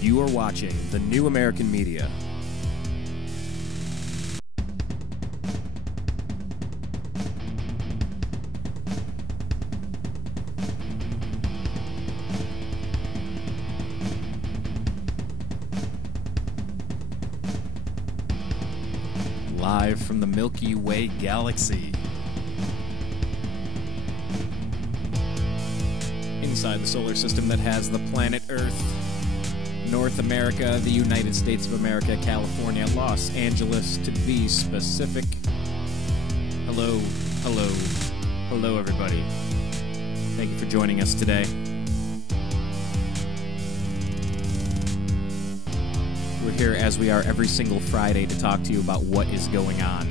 You are watching the New American Media. Live from the Milky Way galaxy. Inside the solar system that has the planet Earth, North America, the United States of America, California, Los Angeles, to be specific. Hello, hello, hello, everybody. Thank you for joining us today. We're here as we are every single Friday to talk to you about what is going on.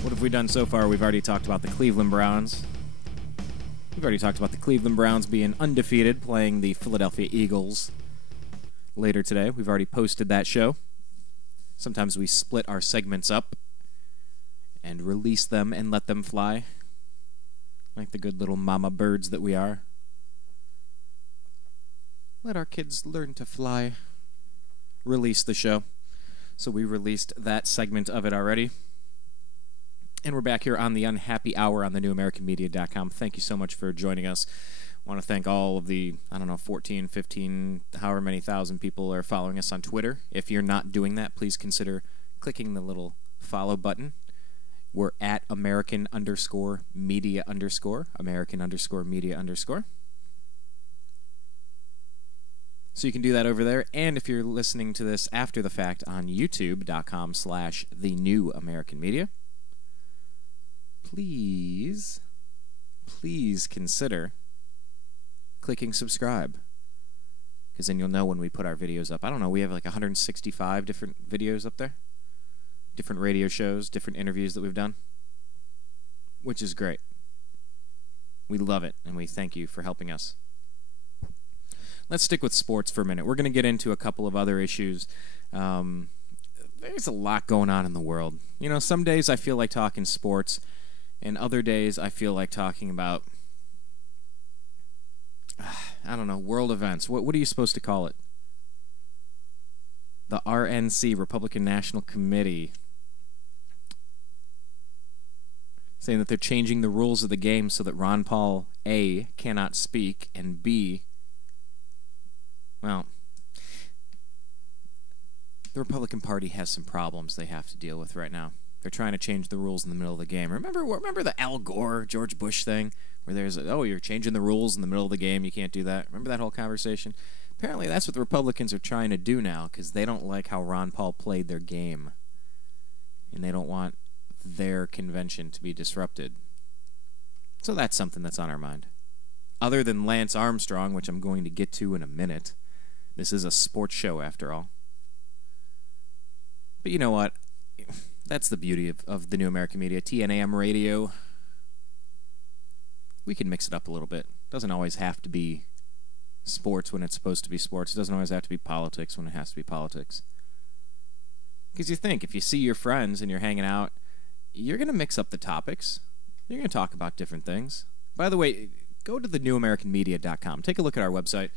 What have we done so far? We've already talked about the Cleveland Browns. We've already talked about the Cleveland Browns being undefeated, playing the Philadelphia Eagles later today. We've already posted that show. Sometimes we split our segments up and release them and let them fly, like the good little mama birds that we are. Let our kids learn to fly. Release the show. So we released that segment of it already. And we're back here on the Unhappy Hour on the newamericanmedia.com. Thank you so much for joining us. I want to thank all of the, 14, 15, however many thousand people are following us on Twitter. If you're not doing that, please consider clicking the little follow button. We're at American_media_, American_media_. So you can do that over there. And if you're listening to this after the fact on youtube.com/the New American Media, please consider clicking subscribe, because then you'll know when we put our videos up. I don't know, we have like 165 different videos up there, different radio shows, different interviews that we've done, which is great. We love it, and we thank you for helping us. Let's stick with sports for a minute. We're going to get into a couple of other issues. There's a lot going on in the world. You know, some days I feel like talking sports, and other days I feel like talking about, world events. What are you supposed to call it? The RNC, Republican National Committee, saying that they're changing the rules of the game so that Ron Paul, A, cannot speak, and B, well, the Republican Party has some problems they have to deal with right now. They're trying to change the rules in the middle of the game. Remember the Al Gore, George Bush thing? Where there's, you're changing the rules in the middle of the game, you can't do that. Remember that whole conversation? Apparently that's what the Republicans are trying to do now, because they don't like how Ron Paul played their game. And they don't want their convention to be disrupted. So that's something that's on our mind. Other than Lance Armstrong, which I'm going to get to in a minute. This is a sports show, after all. But you know what? That's the beauty of the New American Media. TNAM radio. We can mix it up a little bit. It doesn't always have to be sports when it's supposed to be sports. It doesn't always have to be politics when it has to be politics. Because you think, if you see your friends and you're hanging out, you're going to mix up the topics. You're going to talk about different things. By the way, go to the newamericanmedia.com. Take a look at our website.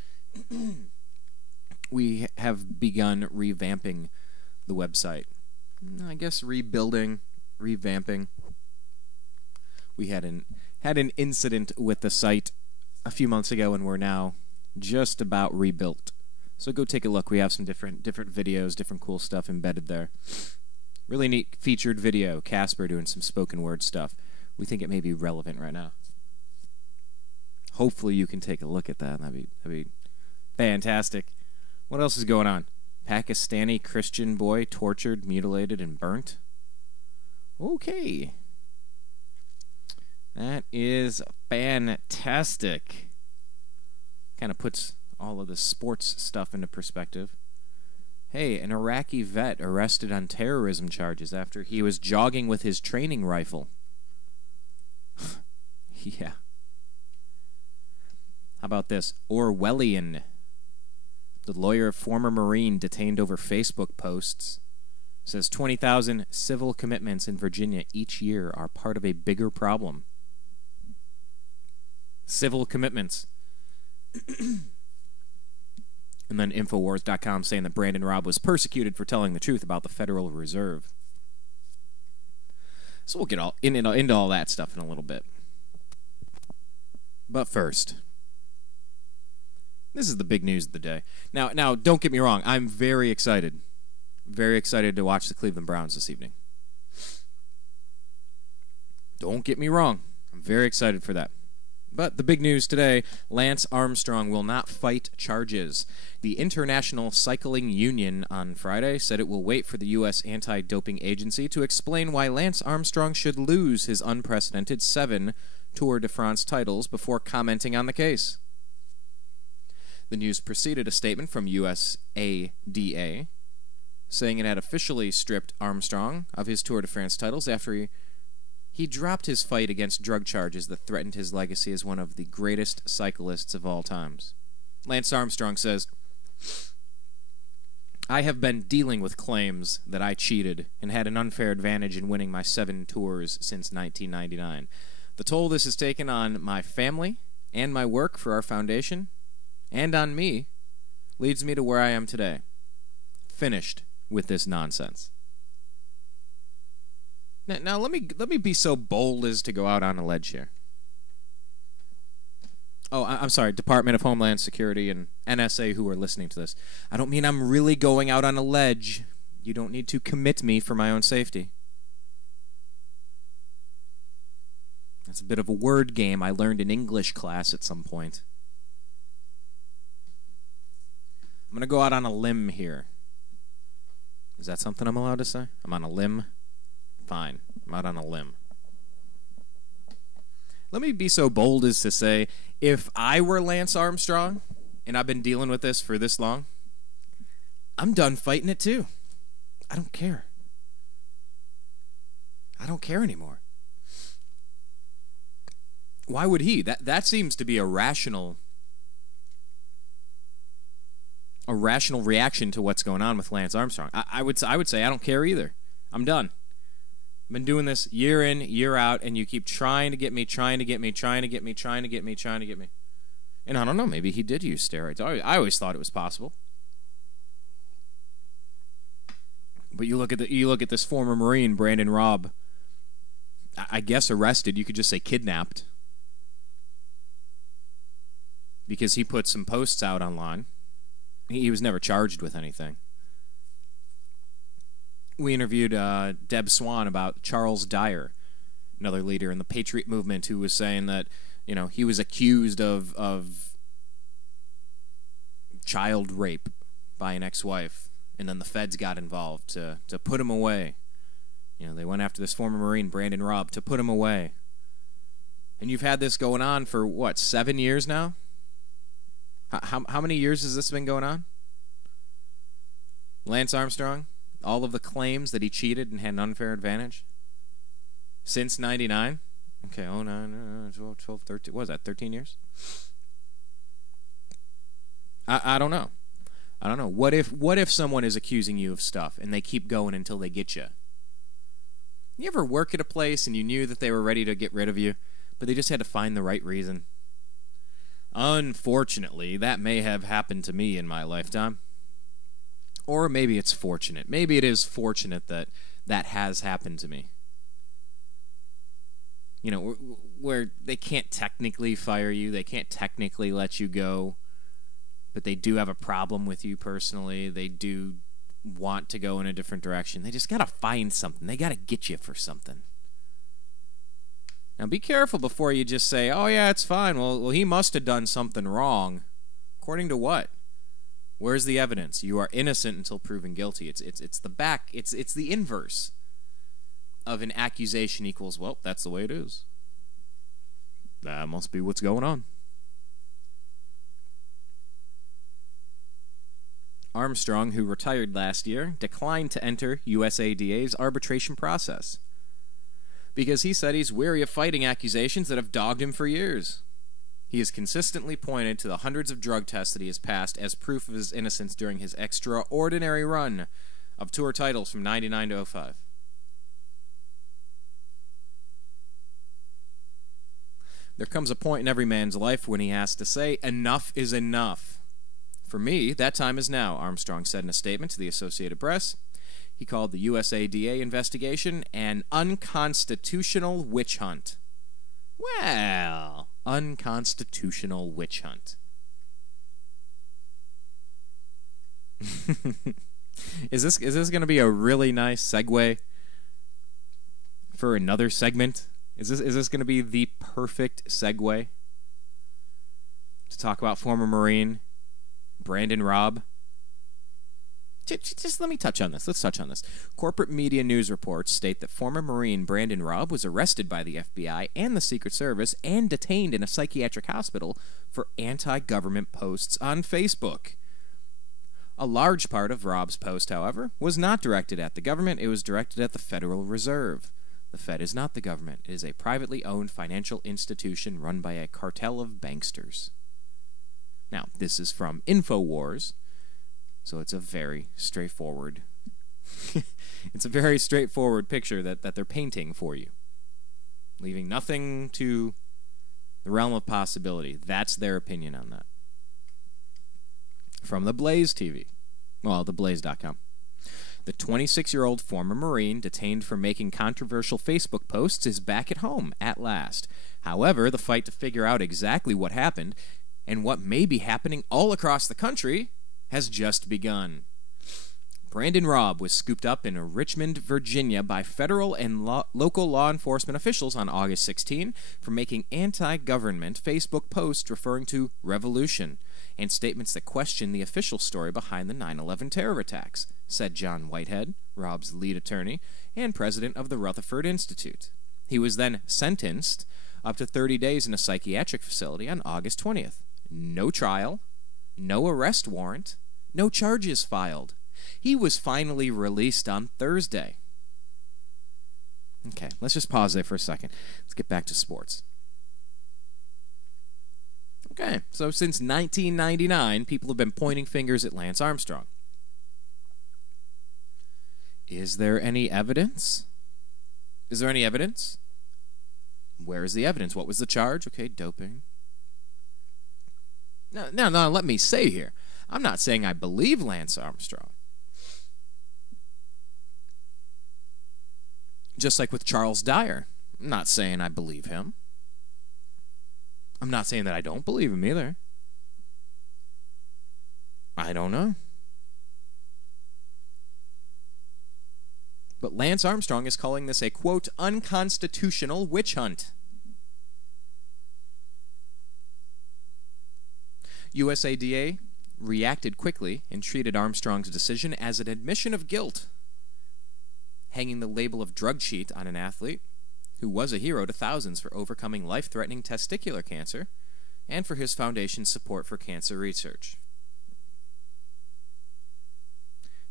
We have begun revamping the website. I guess rebuilding, revamping. We had an incident with the site a few months ago, and we're now just about rebuilt. So go take a look. We have some different videos, different cool stuff embedded there. Really neat featured video. Casper doing some spoken word stuff. We think it may be relevant right now. Hopefully you can take a look at that. That'd be fantastic. What else is going on? Pakistani Christian boy tortured, mutilated, and burnt. Okay. That is fantastic. Kind of puts all of the sports stuff into perspective. Hey, an Iraqi vet arrested on terrorism charges after he was jogging with his training rifle. Yeah. How about this? Orwellian. The lawyer of former Marine detained over Facebook posts says 20,000 civil commitments in Virginia each year are part of a bigger problem. Civil commitments. And then Infowars.com saying that Brandon Robb was persecuted for telling the truth about the Federal Reserve. So we'll get into all that stuff in a little bit. But first, this is the big news of the day. Now, don't get me wrong. I'm very excited. Very excited to watch the Cleveland Browns this evening. Don't get me wrong. I'm very excited for that. But the big news today, Lance Armstrong will not fight charges. The International Cycling Union on Friday said it will wait for the U.S. Anti-Doping Agency to explain why Lance Armstrong should lose his unprecedented 7 Tour de France titles before commenting on the case. The news preceded a statement from USADA saying it had officially stripped Armstrong of his Tour de France titles after he dropped his fight against drug charges that threatened his legacy as one of the greatest cyclists of all times. Lance Armstrong says, "I have been dealing with claims that I cheated and had an unfair advantage in winning my 7 tours since 1999. The toll this has taken on my family and my work for our foundation, and on me, leads me to where I am today. Finished with this nonsense." Now let me be so bold as to go out on a ledge here. Oh, I'm sorry, Department of Homeland Security and NSA who are listening to this. I don't mean I'm really going out on a ledge. You don't need to commit me for my own safety. That's a bit of a word game I learned in English class at some point. I'm going to go out on a limb here. Is that something I'm allowed to say? I'm on a limb? Fine. I'm out on a limb. Let me be so bold as to say, if I were Lance Armstrong, and I've been dealing with this for this long, I'm done fighting it too. I don't care. I don't care anymore. Why would he? That seems to be a rational reaction to what's going on with Lance Armstrong. I would say I don't care either. I'm done. I've been doing this year in, year out, and you keep trying to get me. And I don't know, maybe he did use steroids. I always thought it was possible. But you look at this former Marine, Brandon Robb, I guess arrested, you could just say kidnapped, because he put some posts out online. He was never charged with anything. We interviewed Deb Swan about Charles Dyer, another leader in the Patriot movement, who was saying that, he was accused of child rape by an ex-wife, and then the feds got involved to put him away. They went after this former Marine, Brandon Robb, to put him away. And you've had this going on for, 7 years now? How many years has this been going on? Lance Armstrong? All of the claims that he cheated and had an unfair advantage? Since 99? Okay, 09, 12, 13. What was that, 13 years? I don't know. I don't know. What if someone is accusing you of stuff and they keep going until they get you? You ever work at a place and you knew that they were ready to get rid of you, but they just had to find the right reason? Unfortunately, that may have happened to me in my lifetime. Or maybe it's fortunate. Maybe it is fortunate that has happened to me. Where they can't technically fire you, they can't technically let you go, but they do have a problem with you personally. They do want to go in a different direction. They just got to find something. They got to get you for something. Now be careful before you just say, "Oh yeah, it's fine. Well, he must have done something wrong." According to what? Where's the evidence? You are innocent until proven guilty. It's the inverse of an accusation equals, well, that's the way it is. That must be what's going on. Armstrong, who retired last year, declined to enter USADA's arbitration process because he said he's weary of fighting accusations that have dogged him for years. He has consistently pointed to the hundreds of drug tests that he has passed as proof of his innocence during his extraordinary run of tour titles from 99 to 05. There comes a point in every man's life when he has to say, enough is enough. For me, that time is now, Armstrong said in a statement to the Associated Press. He called the USADA investigation an unconstitutional witch hunt. Well, unconstitutional witch hunt. Is this going to be a really nice segue for another segment? Is this going to be the perfect segue to talk about former Marine Brandon Robb? Just let me touch on this. Let's touch on this. Corporate media news reports state that former Marine Brandon Robb was arrested by the FBI and the Secret Service and detained in a psychiatric hospital for anti-government posts on Facebook. A large part of Robb's post, however, was not directed at the government. It was directed at the Federal Reserve. The Fed is not the government. It is a privately owned financial institution run by a cartel of banksters. Now, this is from InfoWars, so it's a very straightforward it's a very straightforward picture that they're painting for you, leaving nothing to the realm of possibility. That's their opinion on that. From the Blaze TV. Well, theblaze.com. The 26-year-old former Marine detained for making controversial Facebook posts is back at home at last. However, the fight to figure out exactly what happened and what may be happening all across the country has just begun. Brandon Robb was scooped up in Richmond, Virginia by federal and local law enforcement officials on August 16 for making anti-government Facebook posts referring to revolution and statements that question the official story behind the 9/11 terror attacks, said John Whitehead, Robb's lead attorney and president of the Rutherford Institute. He was then sentenced up to 30 days in a psychiatric facility on August 20th. No trial, no arrest warrant, no charges filed. He was finally released on Thursday. Okay, let's just pause there for a second. Let's get back to sports. Okay, so since 1999, people have been pointing fingers at Lance Armstrong. Is there any evidence? Is there any evidence? Where is the evidence? What was the charge? Okay, doping. No, let me say here. I'm not saying I believe Lance Armstrong. Just like with Charles Dyer. I'm not saying I believe him. I'm not saying that I don't believe him either. I don't know. But Lance Armstrong is calling this a, quote, unconstitutional witch hunt. USADA reacted quickly and treated Armstrong's decision as an admission of guilt, hanging the label of drug cheat on an athlete who was a hero to thousands for overcoming life-threatening testicular cancer and for his foundation's support for cancer research.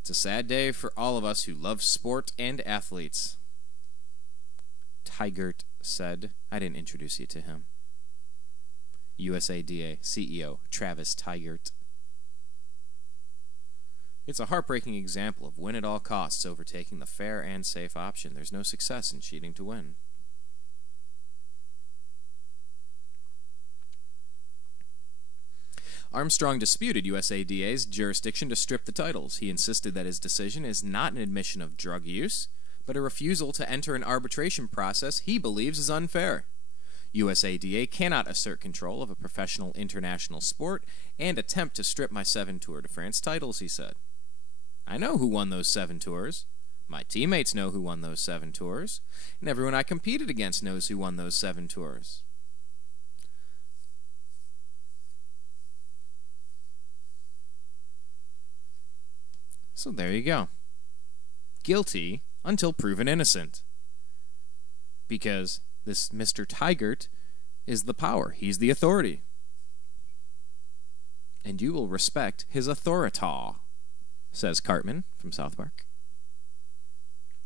It's a sad day for all of us who love sport and athletes, Tigert said. I didn't introduce you to him. USADA CEO Travis Tigert. It's a heartbreaking example of win at all costs overtaking the fair and safe option. There's no success in cheating to win. Armstrong disputed USADA's jurisdiction to strip the titles. He insisted that his decision is not an admission of drug use, but a refusal to enter an arbitration process he believes is unfair. USADA cannot assert control of a professional international sport and attempt to strip my 7 Tour de France titles, he said. I know who won those 7 tours. My teammates know who won those 7 tours. And everyone I competed against knows who won those 7 tours. So there you go. Guilty until proven innocent. Because this Mr. Tigert is the power. He's the authority. And you will respect his authority, says Cartman from South Park.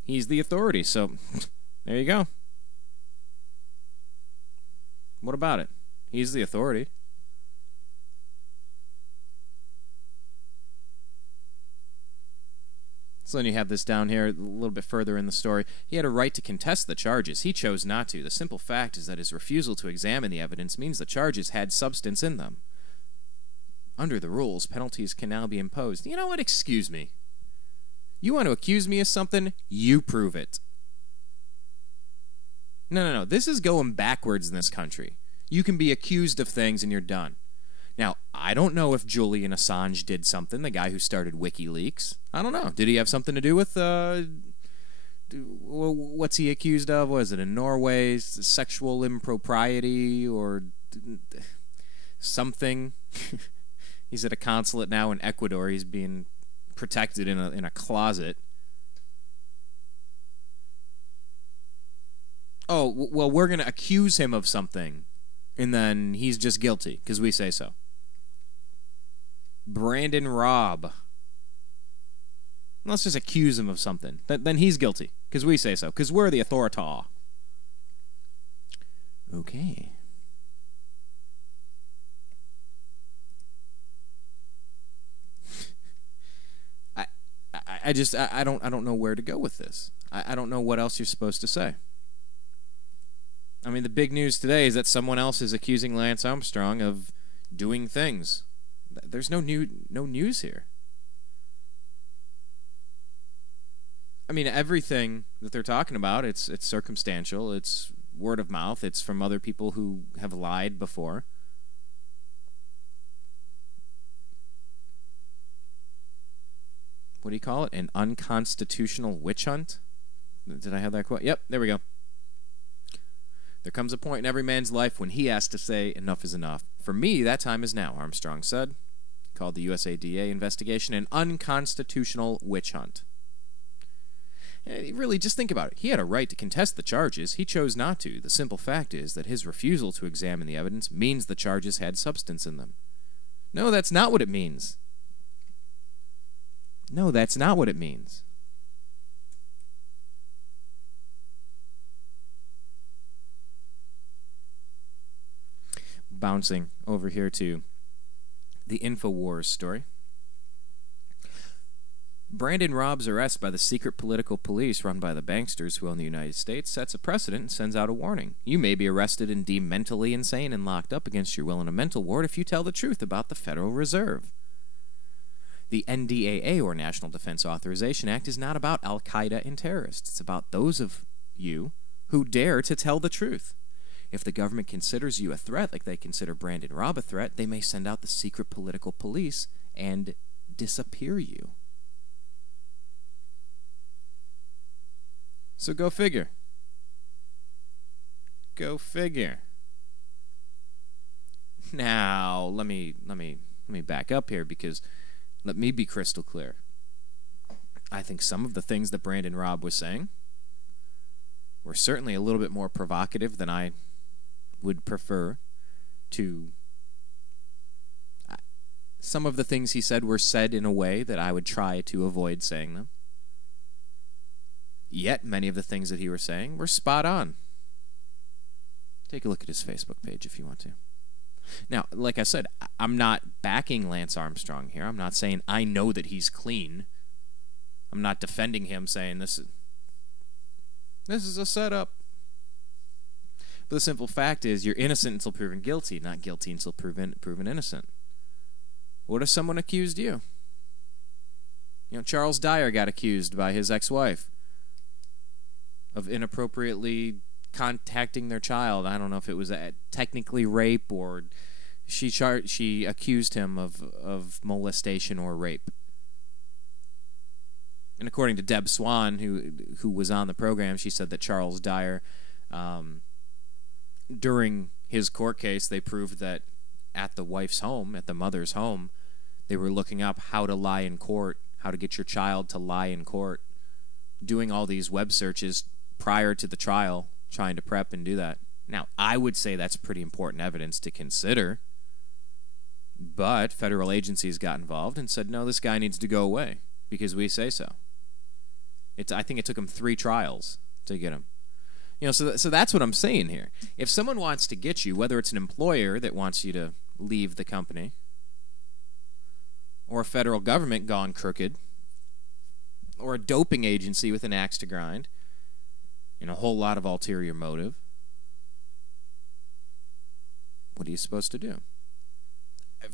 He's the authority, so there you go. What about it? He's the authority. So then you have this down here a little bit further in the story. He had a right to contest the charges. He chose not to. The simple fact is that his refusal to examine the evidence means the charges had substance in them. Under the rules, penalties can now be imposed. You know what? Excuse me. You want to accuse me of something? You prove it. No. This is going backwards in this country. You can be accused of things and you're done. Now, I don't know if Julian Assange did something, the guy who started WikiLeaks. I don't know. Did he have something to do with, what's he accused of? Was it in Norway? Sexual impropriety or something? He's at a consulate now in Ecuador. He's being protected in a closet. Oh, well, we're going to accuse him of something, and then he's just guilty because we say so. Brandon Robb. Let's just accuse him of something. Then he's guilty because we say so, because we're the authority. Okay. I don't know where to go with this. I don't know what else you're supposed to say. I mean, the big news today is that someone else is accusing Lance Armstrong of doing things. There's no news here. I mean, everything that they're talking about, it's circumstantial, it's word of mouth, it's from other people who have lied before. What do you call it? An unconstitutional witch hunt? Did I have that quote? Yep, there we go. There comes a point in every man's life when he has to say enough is enough. For me, that time is now, Armstrong said. He called the USADA investigation an unconstitutional witch hunt. Really, just think about it. He had a right to contest the charges. He chose not to. The simple fact is that his refusal to examine the evidence means the charges had substance in them. No, that's not what it means. No, that's not what it means. Bouncing over here to the InfoWars story. Brandon Robb's arrest by the secret political police run by the banksters who own the United States sets a precedent and sends out a warning. You may be arrested and deemed mentally insane and locked up against your will in a mental ward if you tell the truth about the Federal Reserve. The NDAA, or National Defense Authorization Act, is not about Al-Qaeda and terrorists. It's about those of you who dare to tell the truth. If the government considers you a threat, like they consider Brandon Robb a threat, they may send out the secret political police and disappear you. So go figure. Go figure. Now, let me back up here, because let me be crystal clear. I think some of the things that Brandon Robb was saying were certainly a little bit more provocative than I would prefer to. Some of the things he said were said in a way that I would try to avoid saying them. Yet, many of the things that he was saying were spot on. Take a look at his Facebook page if you want to. Now, like I said, I'm not backing Lance Armstrong here. I'm not saying I know that he's clean. I'm not defending him saying this is a setup. But the simple fact is you're innocent until proven guilty, not guilty until proven innocent. What if someone accused you? You know, Charles Dyer got accused by his ex-wife of inappropriately contacting their child. I don't know if it was technically rape, or she accused him of molestation or rape. And according to Deb Swan, who was on the program, she said that Charles Dyer, during his court case, they proved that at the wife's home, at the mother's home, they were looking up how to lie in court, how to get your child to lie in court, doing all these web searches prior to the trial, trying to prep and do that. Now, I would say that's pretty important evidence to consider, but federal agencies got involved and said, no, this guy needs to go away because we say so. I think it took him 3 trials to get him. You know, so that's what I'm saying here. If someone wants to get you, whether it's an employer that wants you to leave the company, or a federal government gone crooked, or a doping agency with an axe to grind, and a whole lot of ulterior motive, what are you supposed to do?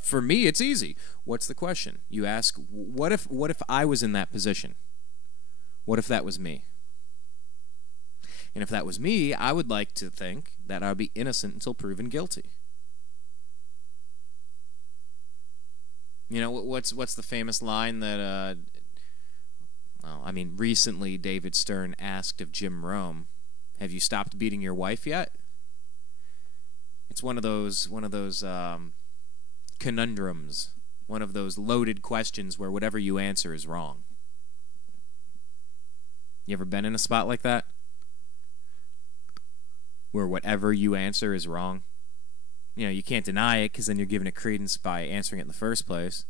For me, it's easy. What's the question? You ask, what if I was in that position? What if that was me? And if that was me, I would like to think that I would be innocent until proven guilty. You know, what's the famous line that, recently David Stern asked of Jim Rome, have you stopped beating your wife yet? It's one of those conundrums, one of those loaded questions where whatever you answer is wrong. You ever been in a spot like that? Where whatever you answer is wrong? You know, you can't deny it because then you're giving it credence by answering it in the first place.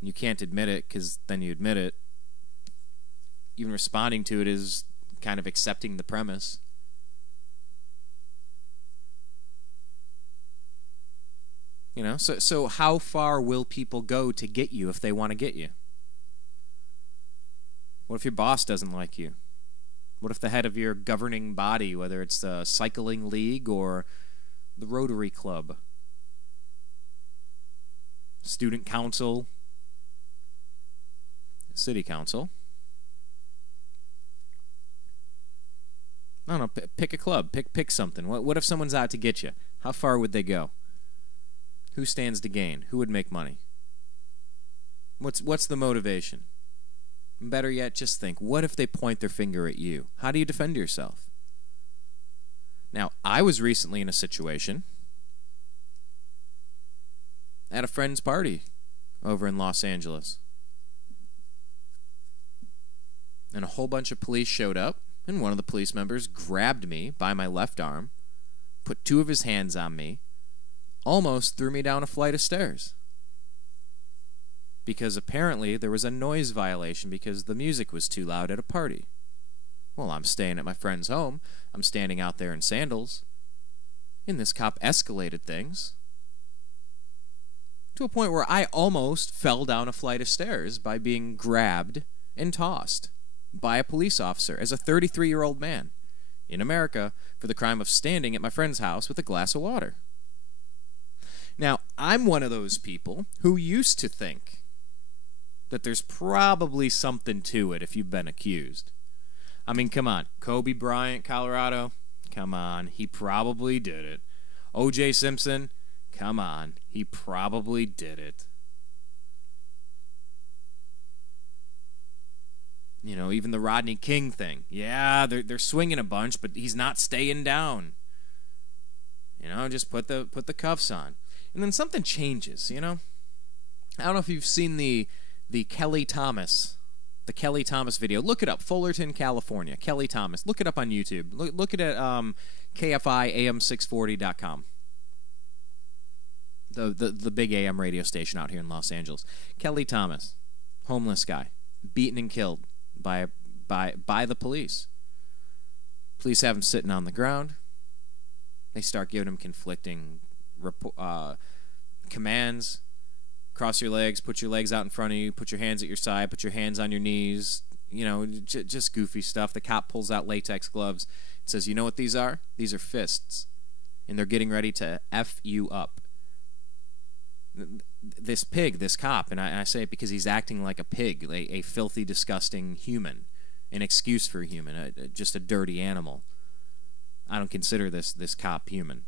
You can't admit it because then you admit it. Even responding to it is kind of accepting the premise. You know, so how far will people go to get you if they want to get you? What if your boss doesn't like you? What if the head of your governing body, whether it's the cycling league or the Rotary Club, student council, city council, I don't know, pick a club, pick something. What if someone's out to get you? How far would they go? Who stands to gain? Who would make money? What's the motivation? Better yet, just think, what if they point their finger at you? How do you defend yourself? Now, I was recently in a situation at a friend's party over in Los Angeles. And a whole bunch of police showed up, and one of the police members grabbed me by my left arm, put two of his hands on me, almost threw me down a flight of stairs. Because apparently there was a noise violation because the music was too loud at a party. Well, I'm staying at my friend's home. I'm standing out there in sandals. And this cop escalated things to a point where I almost fell down a flight of stairs by being grabbed and tossed by a police officer as a 33-year-old man in America for the crime of standing at my friend's house with a glass of water. Now, I'm one of those people who used to think that there's probably something to it if you've been accused. I mean, come on. Kobe Bryant, Colorado? Come on. He probably did it. O.J. Simpson? Come on. He probably did it. You know, even the Rodney King thing. Yeah, they're swinging a bunch, but he's not staying down. You know, just put the cuffs on. And then something changes, you know? I don't know if you've seen the Kelly Thomas video. Look it up. Fullerton, California. Kelly Thomas. Look it up on YouTube. Look at it at KFIAM640.com. The big AM radio station out here in Los Angeles. Kelly Thomas, homeless guy, beaten and killed by the police. Police have him sitting on the ground. They start giving him conflicting commands. Cross your legs, put your legs out in front of you, put your hands at your side, put your hands on your knees, you know, just goofy stuff. The cop pulls out latex gloves and says, you know what these are? These are fists. And they're getting ready to F you up. This pig, this cop, and I say it because he's acting like a pig, a filthy, disgusting human, an excuse for a human, just a dirty animal. I don't consider this cop human.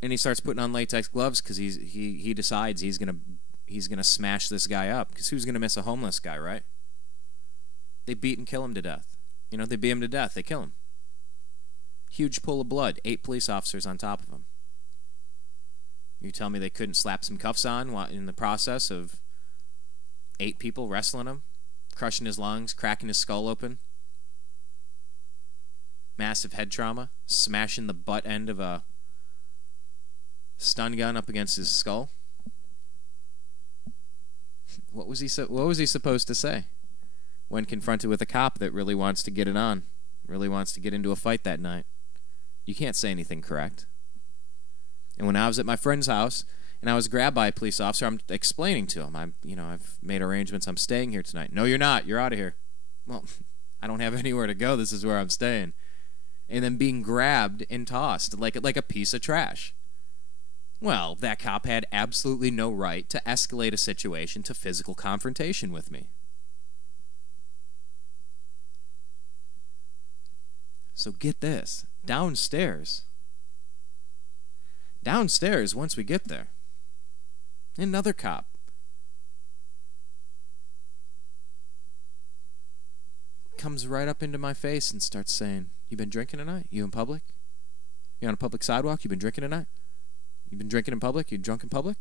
And he starts putting on latex gloves because he decides he's gonna smash this guy up. Because who's gonna miss a homeless guy, right? They beat and kill him to death. You know, they beat him to death. They kill him. Huge pool of blood. 8 police officers on top of him. You tell me they couldn't slap some cuffs on in the process of 8 people wrestling him, crushing his lungs, cracking his skull open, massive head trauma, smashing the butt end of a stun gun up against his skull. What was he supposed to say when confronted with a cop that really wants to get it on, really wants to get into a fight that night? You can't say anything correct. And when I was at my friend's house and I was grabbed by a police officer, I'm explaining to him, I've made arrangements. I'm staying here tonight. No, you're not. You're out of here. Well, I don't have anywhere to go. This is where I'm staying. And then being grabbed and tossed like a piece of trash. Well, that cop had absolutely no right to escalate a situation to physical confrontation with me. So get this. Downstairs, once we get there, another cop comes right up into my face and starts saying, "You been drinking tonight? You in public? You on a public sidewalk? You been drinking tonight? You been drinking in public? You drunk in public?"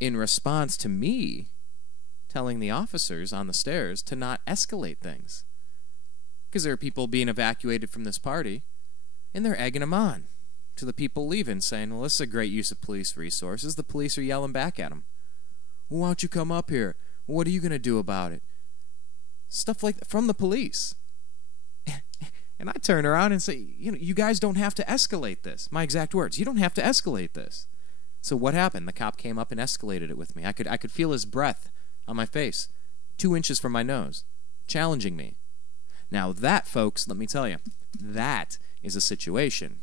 In response to me telling the officers on the stairs to not escalate things. Because there are people being evacuated from this party, and they're egging them on to the people leaving, saying, well, this is a great use of police resources. The police are yelling back at them. Well, why don't you come up here? Well, what are you going to do about it? Stuff like that from the police. And I turn around and say, you guys don't have to escalate this. My exact words. You don't have to escalate this. So what happened? The cop came up and escalated it with me. I could feel his breath on my face, 2 inches from my nose, challenging me. Now that, folks, let me tell you, that is a situation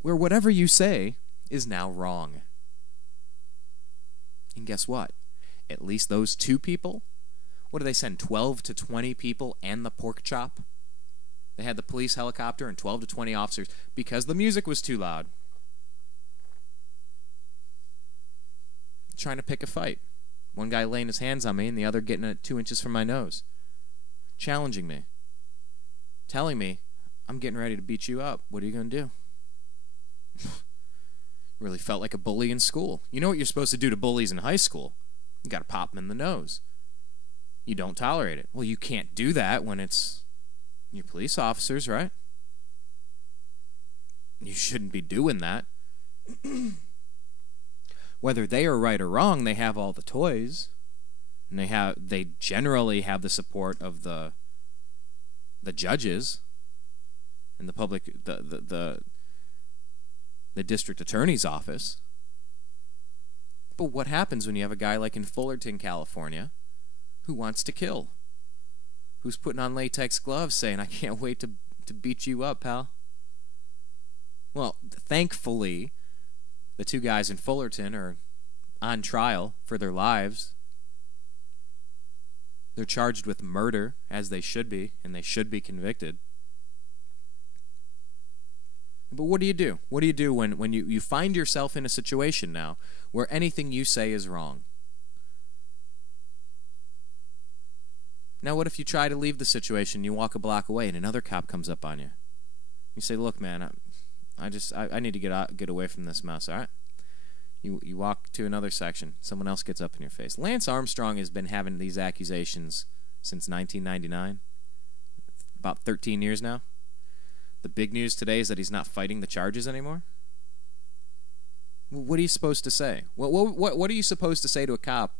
where whatever you say is now wrong. And guess what? At least those two people, what do they send, 12 to 20 people and the pork chop? They had the police helicopter and 12 to 20 officers because the music was too loud. Trying to pick a fight. One guy laying his hands on me and the other getting it 2 inches from my nose. Challenging me. Telling me, I'm getting ready to beat you up. What are you going to do? Really felt like a bully in school. You know what you're supposed to do to bullies in high school? You got to pop them in the nose. You don't tolerate it. Well, you can't do that when it's your police officers, right? You shouldn't be doing that. Whether they are right or wrong, they have all the toys. And they generally have the support of the judges and the public, the district attorney's office. But what happens when you have a guy like in Fullerton, California, who wants to kill? Who's putting on latex gloves saying, I can't wait to beat you up, pal? Well, thankfully, the two guys in Fullerton are on trial for their lives. They're charged with murder, as they should be, and they should be convicted. But what do you do? What do you do when you find yourself in a situation now where anything you say is wrong? Now, what if you try to leave the situation, you walk a block away, and another cop comes up on you? You say, look, man, I need to get away from this mess, all right? You walk to another section. Someone else gets up in your face. Lance Armstrong has been having these accusations since 1999. About 13 years now. The big news today is that he's not fighting the charges anymore. What are you supposed to say? What are you supposed to say to a cop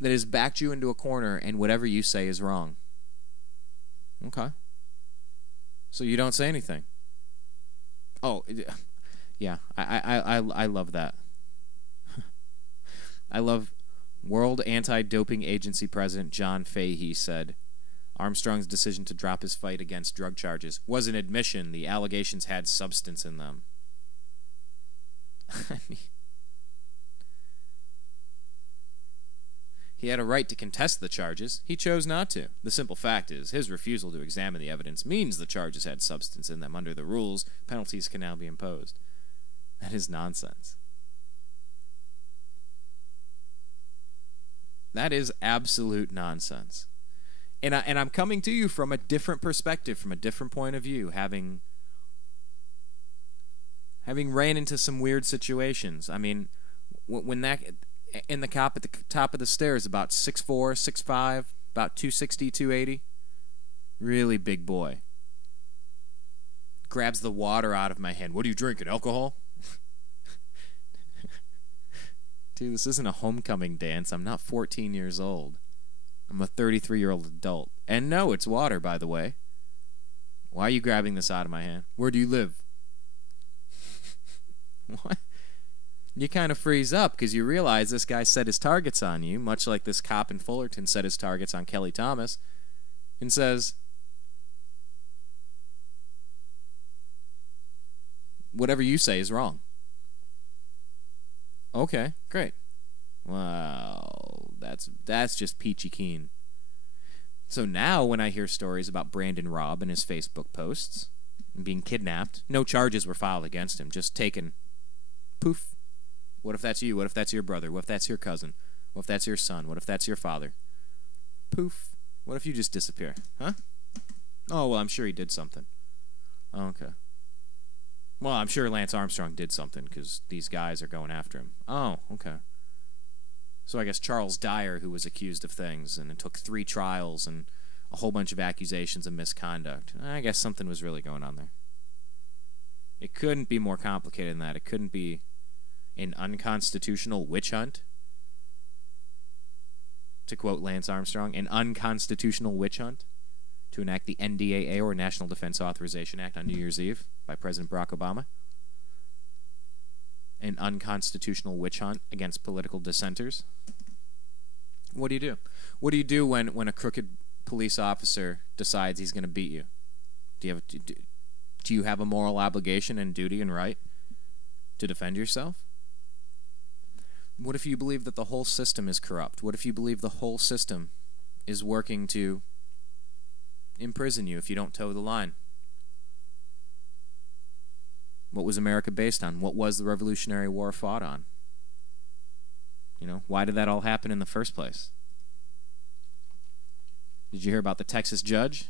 that has backed you into a corner and whatever you say is wrong? Okay. So you don't say anything. Oh, yeah, I love that. I love World Anti-Doping Agency President John Fahey said, Armstrong's decision to drop his fight against drug charges was an admission the allegations had substance in them. I mean, he had a right to contest the charges. He chose not to. The simple fact is, his refusal to examine the evidence means the charges had substance in them. Under the rules, penalties can now be imposed. That is nonsense. That is absolute nonsense. And I'm coming to you from a different perspective, from a different point of view, having ran into some weird situations. I mean, when the cop at the top of the stairs, about 6'4", 6'5", about 260, 280, really big boy, grabs the water out of my hand. What are you drinking, alcohol? Dude, this isn't a homecoming dance. I'm not 14 years old. I'm a 33-year-old adult. And no, it's water, by the way. Why are you grabbing this out of my hand? Where do you live? What? You kind of freeze up because you realize this guy set his targets on you, much like this cop in Fullerton set his targets on Kelly Thomas, and says, whatever you say is wrong. Okay, great. Well, that's just peachy keen. So now when I hear stories about Brandon Robb and his Facebook posts and being kidnapped, no charges were filed against him, just taken. Poof. What if that's you? What if that's your brother? What if that's your cousin? What if that's your son? What if that's your father? Poof. What if you just disappear? Huh? Oh, well, I'm sure he did something. Oh, okay. Well, I'm sure Lance Armstrong did something because these guys are going after him. Oh, okay. So I guess Charles Dyer, who was accused of things, and it took 3 trials and a whole bunch of accusations of misconduct. I guess something was really going on there. It couldn't be more complicated than that. It couldn't be an unconstitutional witch hunt. To quote Lance Armstrong, an unconstitutional witch hunt to enact the NDAA, or National Defense Authorization Act, on New Year's Eve by President Barack Obama. An unconstitutional witch hunt against political dissenters. What do you do? What do you do when a crooked police officer decides he's going to beat you? Do you have a moral obligation and duty and right to defend yourself? What if you believe that the whole system is corrupt? What if you believe the whole system is working to imprison you if you don't toe the line? What was America based on? What was the Revolutionary War fought on? You know, why did that all happen in the first place? Did you hear about the Texas judge?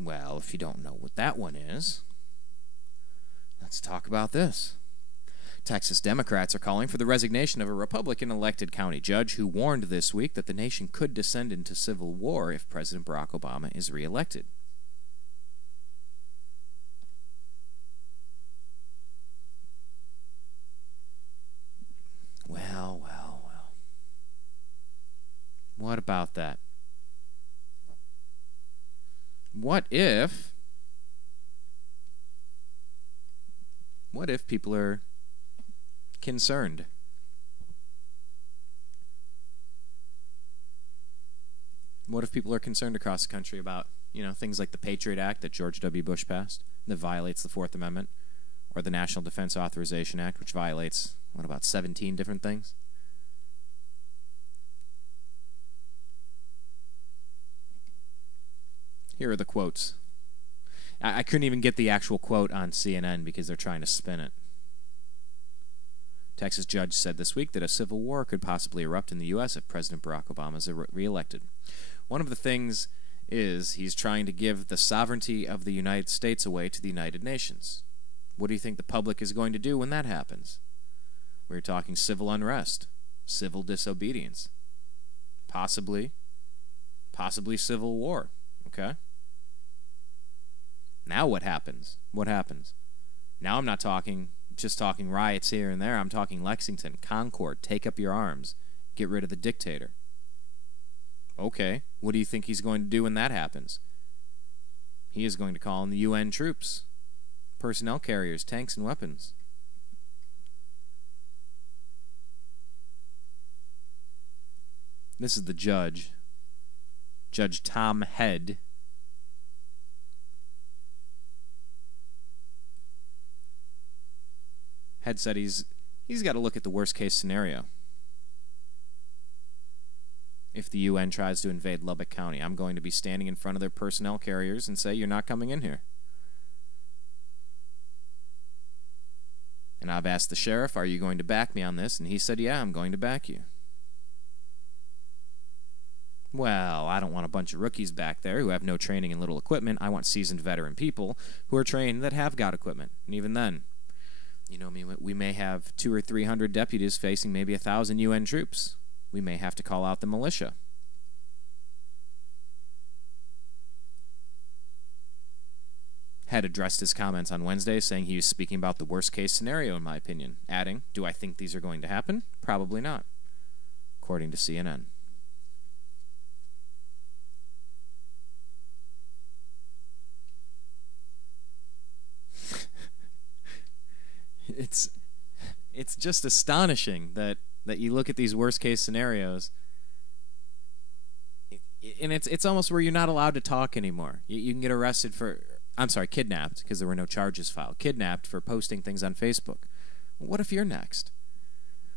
Well, if you don't know what that one is, let's talk about this. Texas Democrats are calling for the resignation of a Republican-elected county judge who warned this week that the nation could descend into civil war if President Barack Obama is reelected. Well. What about that? What if people are concerned? What if people are concerned across the country about, things like the Patriot Act that George W. Bush passed that violates the Fourth Amendment, or the National Defense Authorization Act, which violates, about 17 different things? Here are the quotes. I couldn't even get the actual quote on CNN because they're trying to spin it. Texas judge said this week that a civil war could possibly erupt in the U.S. if President Barack Obama is reelected. One of the things is he's trying to give the sovereignty of the United States away to the United Nations. What do you think the public is going to do when that happens? We're talking civil unrest, civil disobedience, possibly civil war. Okay? Now what happens? What happens? Now I'm not just talking riots here and there. I'm talking Lexington, Concord, take up your arms, get rid of the dictator. Okay, what do you think he's going to do when that happens? He is going to call in the UN troops, personnel carriers, tanks, and weapons. This is the judge, Judge Tom Head. Head said he's got to look at the worst-case scenario. If the UN tries to invade Lubbock County, I'm going to be standing in front of their personnel carriers and say, you're not coming in here. And I've asked the sheriff, are you going to back me on this? And he said, yeah, I'm going to back you. Well, I don't want a bunch of rookies back there who have no training and little equipment. I want seasoned veteran people who are trained that have got equipment. And even then, we may have 200 or 300 deputies facing maybe 1,000 UN troops. We may have to call out the militia. Head addressed his comments on Wednesday, saying he was speaking about the worst-case scenario, in my opinion, adding, do I think these are going to happen? Probably not, according to CNN. It's just astonishing that you look at these worst case scenarios. And it's almost where you're not allowed to talk anymore. You can get arrested for, I'm sorry, kidnapped, because there were no charges filed. Kidnapped for posting things on Facebook. What if you're next?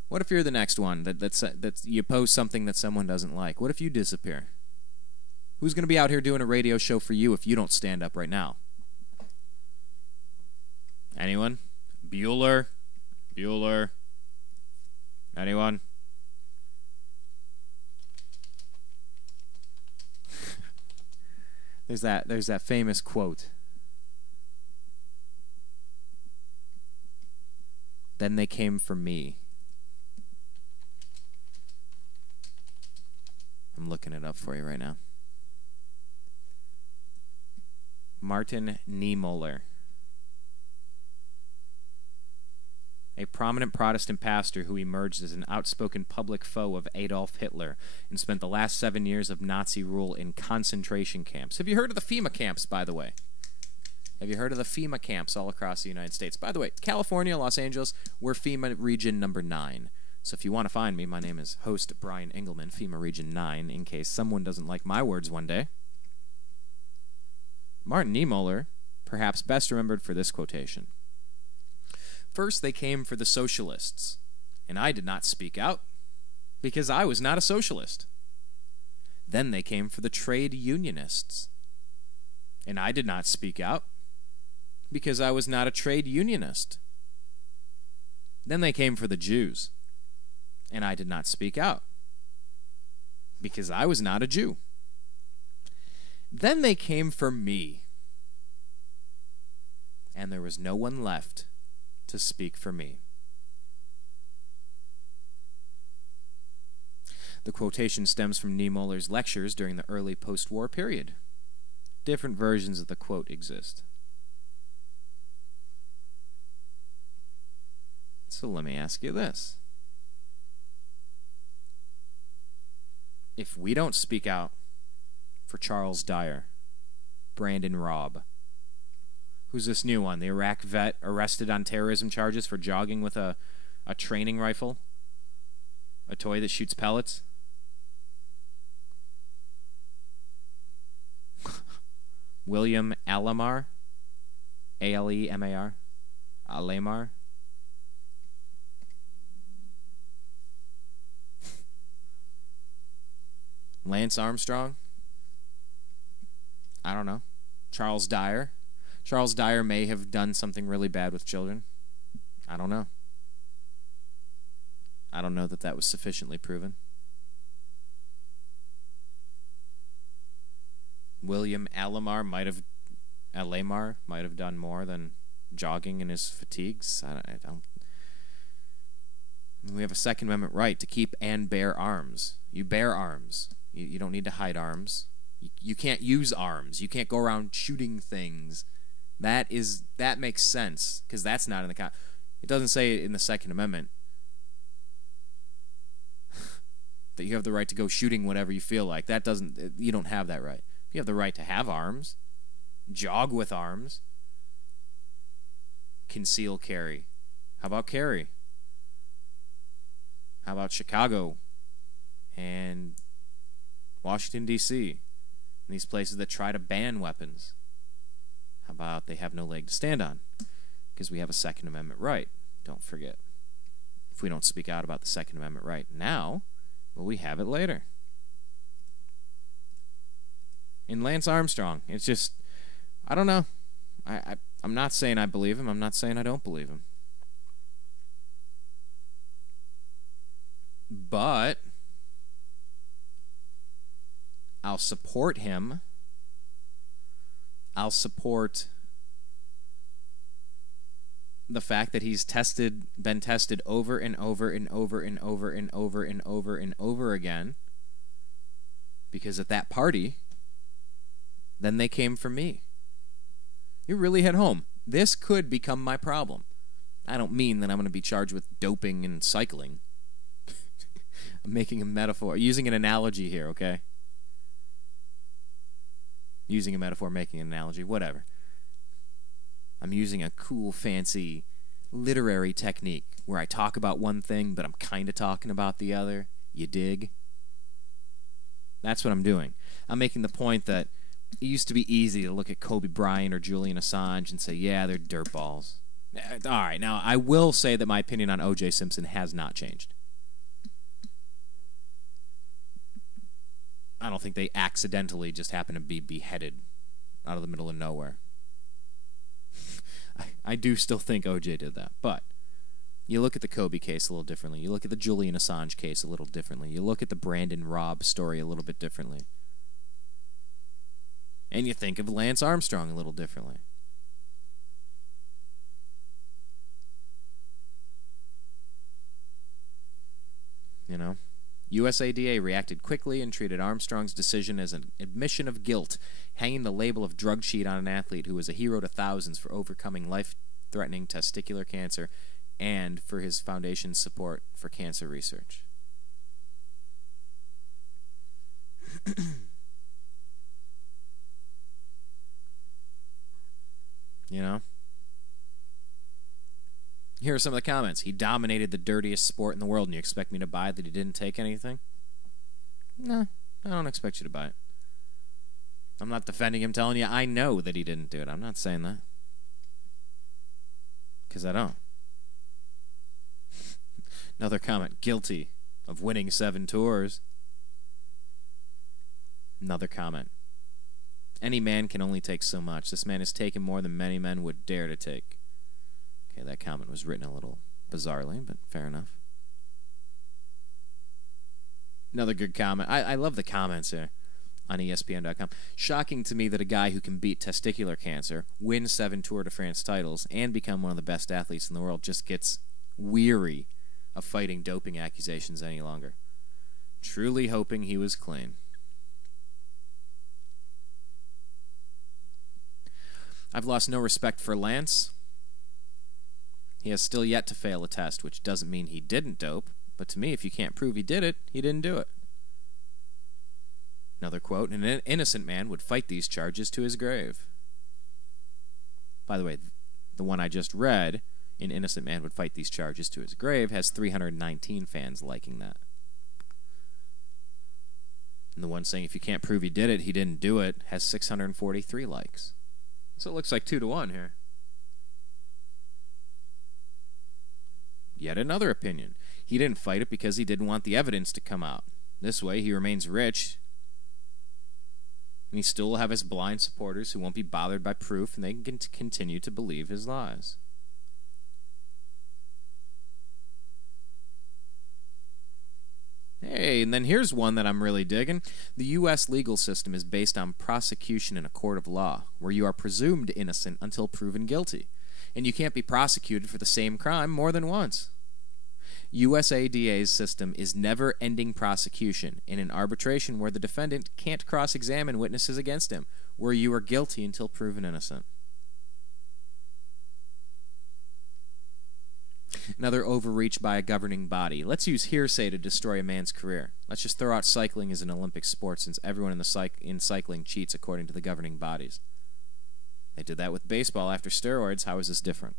What if you're the next one that you post something that someone doesn't like? What if you disappear? Who's going to be out here doing a radio show for you if you don't stand up right now? Anyone? Bueller? Anyone? There's that famous quote. Then they came for me. I'm looking it up for you right now. Martin Niemöller, a prominent Protestant pastor who emerged as an outspoken public foe of Adolf Hitler and spent the last 7 years of Nazi rule in concentration camps. Have you heard of the FEMA camps, by the way? Have you heard of the FEMA camps all across the United States? By the way, California, Los Angeles, we're FEMA Region number 9. So if you want to find me, my name is host Brian Engelman, FEMA Region 9, in case someone doesn't like my words one day. Martin Niemöller, perhaps best remembered for this quotation. First, they came for the socialists, and I did not speak out because I was not a socialist. Then they came for the trade unionists, and I did not speak out because I was not a trade unionist. Then they came for the Jews, and I did not speak out because I was not a Jew. Then they came for me, and there was no one left to speak for me. The quotation stems from Niemöller's lectures during the early post-war period. Different versions of the quote exist. So let me ask you this. If we don't speak out for Charles Dyer, Brandon Raub, who's this new one? The Iraq vet arrested on terrorism charges for jogging with a training rifle? A toy that shoots pellets? William Alamar? A-L-E-M-A-R? Alamar? Lance Armstrong? I don't know. Charles Dyer? Charles Dyer may have done something really bad with children. I don't know. I don't know that that was sufficiently proven. William Alamar might have done more than jogging in his fatigues. I don't. We have a Second Amendment right to keep and bear arms. You bear arms. You don't need to hide arms. You can't use arms. You can't go around shooting things. That makes sense because that's not in the it doesn't say in the Second Amendment that you have the right to go shooting whatever you feel like. You don't have that right. You have the right to have arms, jog with arms, conceal carry. How about carry? How about Chicago and Washington, D.C., and these places that try to ban weapons? How about they have no leg to stand on? Because we have a Second Amendment right. Don't forget. If we don't speak out about the Second Amendment right now, well, we have it later. In Lance Armstrong, it's just, I don't know. I'm not saying I believe him. I'm not saying I don't believe him. But I'll support him. I'll support the fact that he's been tested over and over and over and over and over and over and over again. Because at that party, then they came for me. You really hit home. This could become my problem. I don't mean that I'm going to be charged with doping and cycling. I'm making a metaphor, using an analogy here, okay? Using a metaphor, making an analogy, whatever. I'm using a cool, fancy, literary technique where I talk about one thing, but I'm kind of talking about the other. You dig? That's what I'm doing. I'm making the point that it used to be easy to look at Kobe Bryant or Julian Assange and say, yeah, they're dirtballs. All right, now I will say that my opinion on O.J. Simpson has not changed. I don't think they accidentally just happen to be beheaded out of the middle of nowhere. I do still think O.J. did that, but you look at the Kobe case a little differently. You look at the Julian Assange case a little differently. You look at the Brandon Robb story a little bit differently. And you think of Lance Armstrong a little differently. You know? USADA reacted quickly and treated Armstrong's decision as an admission of guilt, hanging the label of drug cheat on an athlete who was a hero to thousands for overcoming life-threatening testicular cancer and for his foundation's support for cancer research. You know? Here are some of the comments. He dominated the dirtiest sport in the world, and you expect me to buy that he didn't take anything? No, I don't expect you to buy it. I'm not defending him, telling you I know that he didn't do it. I'm not saying that. Because I don't. Another comment. Guilty of winning 7 tours. Another comment. Any man can only take so much. This man has taken more than many men would dare to take. Okay, that comment was written a little bizarrely, but fair enough. Another good comment. I love the comments here on ESPN.com. Shocking to me that a guy who can beat testicular cancer, win 7 Tour de France titles, and become one of the best athletes in the world just gets weary of fighting doping accusations any longer. Truly hoping he was clean. I've lost no respect for Lance. He has still yet to fail a test, which doesn't mean he didn't dope. But to me, if you can't prove he did it, he didn't do it. Another quote, an innocent man would fight these charges to his grave. By the way, the one I just read, an innocent man would fight these charges to his grave, has 319 fans liking that. And the one saying if you can't prove he did it, he didn't do it, has 643 likes. So it looks like 2-1 here. Yet another opinion. He didn't fight it because he didn't want the evidence to come out. This way, he remains rich, and he still will have his blind supporters who won't be bothered by proof, and they can continue to believe his lies. Hey, and then here's one that I'm really digging. The U.S. legal system is based on prosecution in a court of law, where you are presumed innocent until proven guilty. And you can't be prosecuted for the same crime more than once. USADA's system is never-ending prosecution in an arbitration where the defendant can't cross-examine witnesses against him, where you are guilty until proven innocent. Another overreach by a governing body. Let's use hearsay to destroy a man's career. Let's just throw out cycling as an Olympic sport since everyone in cycling cheats according to the governing bodies. They did that with baseball after steroids. How is this different?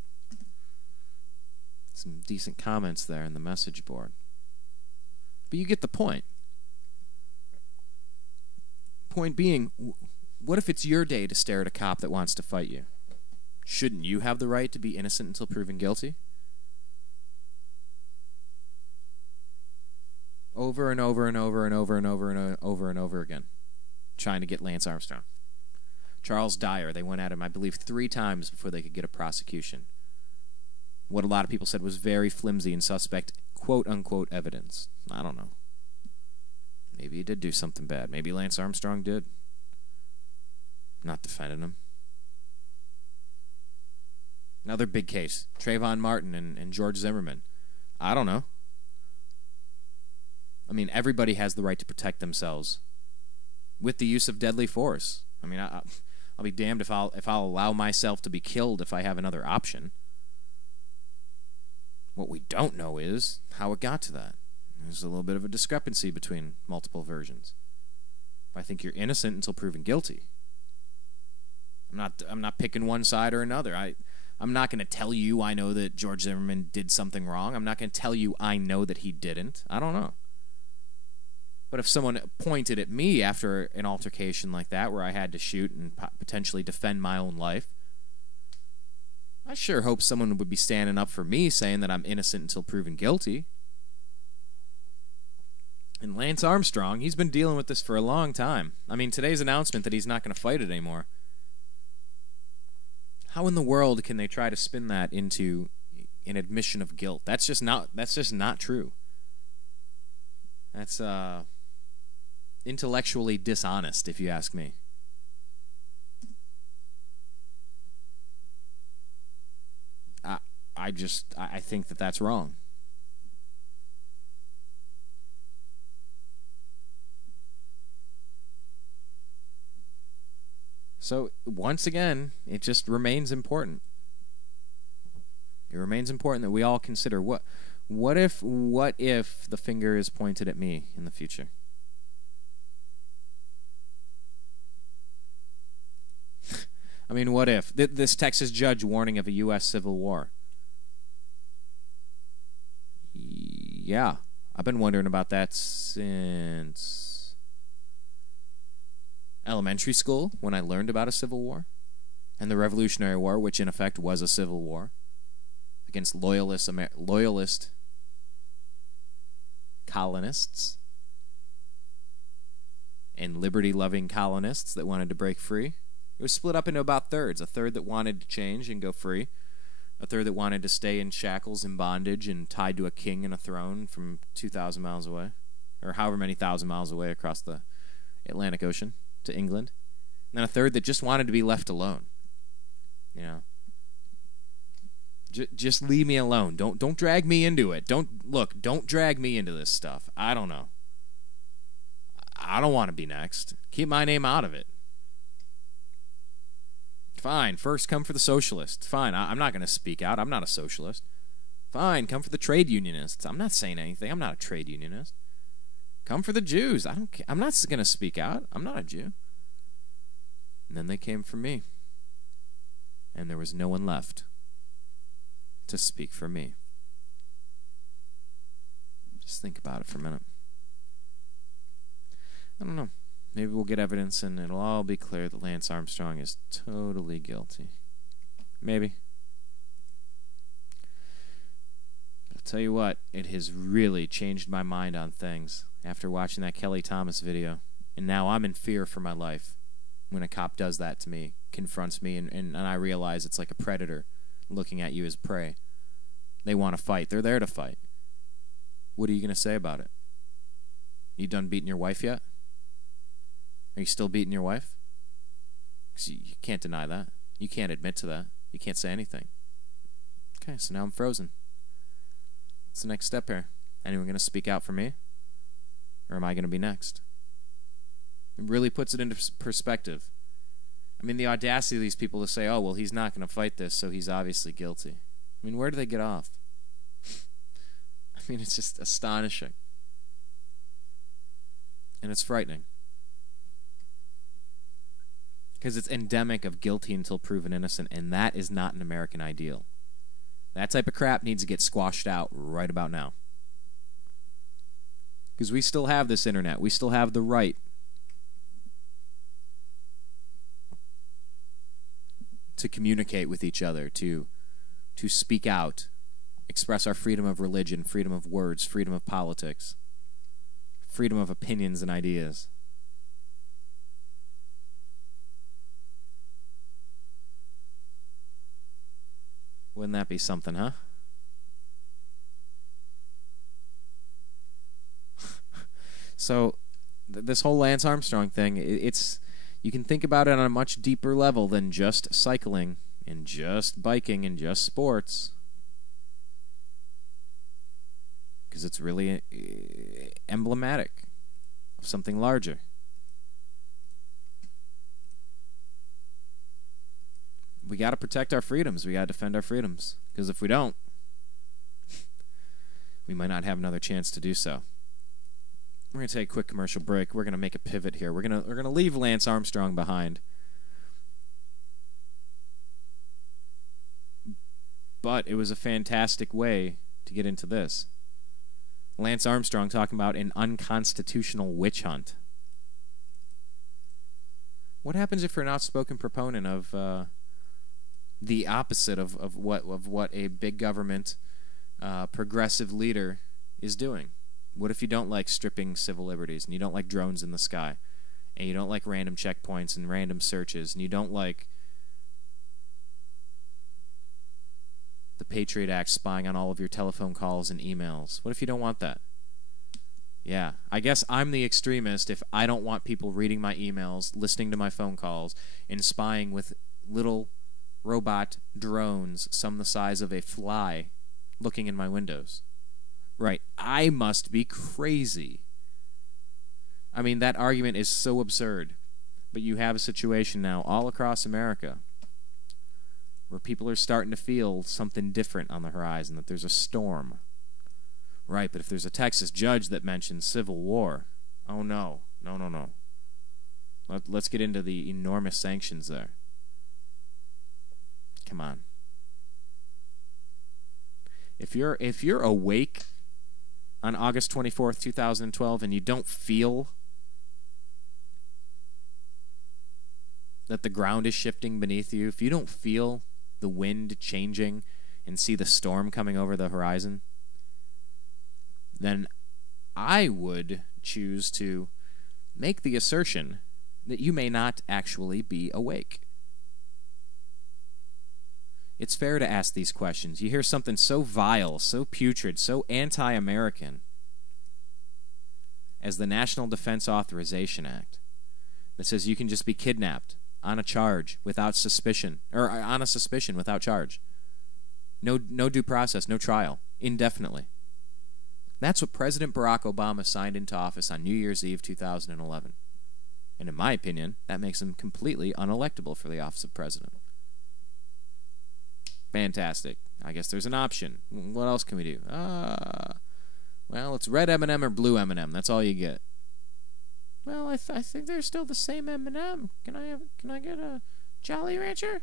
Some decent comments there in the message board. But you get the point. Point being, what if it's your day to stare at a cop that wants to fight you? Shouldn't you have the right to be innocent until proven guilty? Over and over and over and over and over and over and over again. Trying to get Lance Armstrong. Charles Dyer, they went at him, I believe, 3 times before they could get a prosecution. What a lot of people said was very flimsy and suspect, quote-unquote, evidence. I don't know. Maybe he did do something bad. Maybe Lance Armstrong did. I'm not defending him. Another big case. Trayvon Martin and George Zimmerman. I don't know. I mean, everybody has the right to protect themselves with the use of deadly force. I mean, I'll be damned if I'll allow myself to be killed if I have another option. What we don't know is how it got to that. There's a little bit of a discrepancy between multiple versions. I think you're innocent until proven guilty. I'm not picking one side or another. I'm not going to tell you I know that George Zimmerman did something wrong. I'm not going to tell you I know that he didn't. I don't know. But if someone pointed at me after an altercation like that where I had to shoot and potentially defend my own life, I sure hope someone would be standing up for me saying that I'm innocent until proven guilty. And Lance Armstrong, he's been dealing with this for a long time. I mean, today's announcement that he's not going to fight it anymore. How in the world can they try to spin that into an admission of guilt? That's just not true. That's intellectually dishonest, if you ask me. I think that that's wrong. So, once again, it just remains important. It remains important that we all consider what if the finger is pointed at me in the future? I mean, what if this Texas judge warning of a U.S. civil war? Yeah, I've been wondering about that since elementary school, when I learned about a civil war and the Revolutionary War, which in effect was a civil war against loyalist colonists and liberty-loving colonists that wanted to break free. It was split up into about thirds. A third that wanted to change and go free. A third that wanted to stay in shackles and bondage and tied to a king and a throne from 2,000 miles away, or however many thousand miles away across the Atlantic Ocean to England. And then a third that just wanted to be left alone. You know, just leave me alone. Don't drag me into it. Don't drag me into this stuff. I don't know. I don't want to be next. Keep my name out of it. Fine, first come for the socialists. Fine, I'm not going to speak out. I'm not a socialist. Fine, come for the trade unionists. I'm not saying anything. I'm not a trade unionist. Come for the Jews. I'm not going to speak out. I'm not a Jew. And then they came for me. And there was no one left to speak for me. Just think about it for a minute. I don't know. Maybe we'll get evidence and it'll all be clear that Lance Armstrong is totally guilty. Maybe. But I'll tell you what, it has really changed my mind on things after watching that Kelly Thomas video. And now I'm in fear for my life when a cop does that to me, confronts me, and I realize it's like a predator looking at you as prey. They want to fight. They're there to fight. What are you going to say about it? You done beating your wife yet? Are you still beating your wife? Because you can't deny that. You can't admit to that. You can't say anything. Okay, so now I'm frozen. What's the next step here? Anyone going to speak out for me? Or am I going to be next? It really puts it into perspective. I mean, the audacity of these people to say, oh, well, he's not going to fight this, so he's obviously guilty. I mean, where do they get off? I mean, it's just astonishing. And it's frightening. Because it's endemic of guilty until proven innocent, and that is not an American ideal. That type of crap needs to get squashed out right about now. Because we still have this internet. We still have the right to communicate with each other, to speak out, express our freedom of religion, freedom of words, freedom of politics, freedom of opinions and ideas. Wouldn't that be something, huh? So, this whole Lance Armstrong thing, it's you can think about it on a much deeper level than just cycling and just biking and just sports. Because it's really emblematic of something larger. We got to protect our freedoms. We got to defend our freedoms. Because if we don't, we might not have another chance to do so. We're going to take a quick commercial break. We're going to make a pivot here. We're going to leave Lance Armstrong behind. But it was a fantastic way to get into this. Lance Armstrong talking about an unconstitutional witch hunt. What happens if you're an outspoken proponent of the opposite of what a big government progressive leader is doing? What if you don't like stripping civil liberties, and you don't like drones in the sky, and you don't like random checkpoints and random searches, and you don't like the Patriot Act spying on all of your telephone calls and emails? What if you don't want that? Yeah, I guess I'm the extremist if I don't want people reading my emails, listening to my phone calls, and spying with little robot drones, some the size of a fly, looking in my windows. Right, I must be crazy. I mean, that argument is so absurd. But you have a situation now all across America where people are starting to feel something different on the horizon, that there's a storm. Right, but if there's a Texas judge that mentions civil war, oh no. Let's get into the enormous sanctions there. Come on. If you're awake on August 24th, 2012, and you don't feel that the ground is shifting beneath you, if you don't feel the wind changing and see the storm coming over the horizon, then I would choose to make the assertion that you may not actually be awake. It's fair to ask these questions. You hear something so vile, so putrid, so anti-American as the National Defense Authorization Act that says you can just be kidnapped on a charge without suspicion, or on a suspicion without charge. No due process, no trial, indefinitely. That's what President Barack Obama signed into office on New Year's Eve 2011. And in my opinion, that makes him completely unelectable for the office of president. Fantastic. I guess there's an option. What else can we do? Well, it's red M&M or blue M&M. That's all you get. Well, I think they're still the same M&M. Can I get a Jolly Rancher?